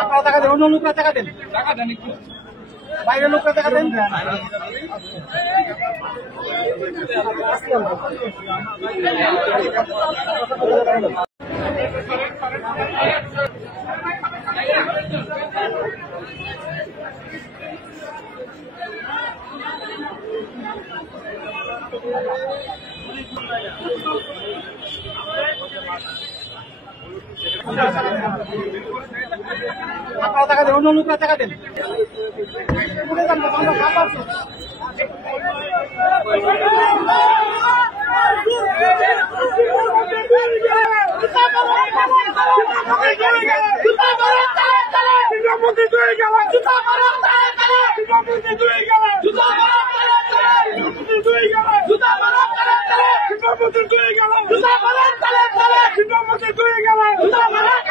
আপনারা টাকা দেন, অন্য লোকরা টাকা দেন, বাইরের লোকরা টাকা দেন। আপনারা টাকা দেন, অন্য লোকরা টাকা দেন। জুতা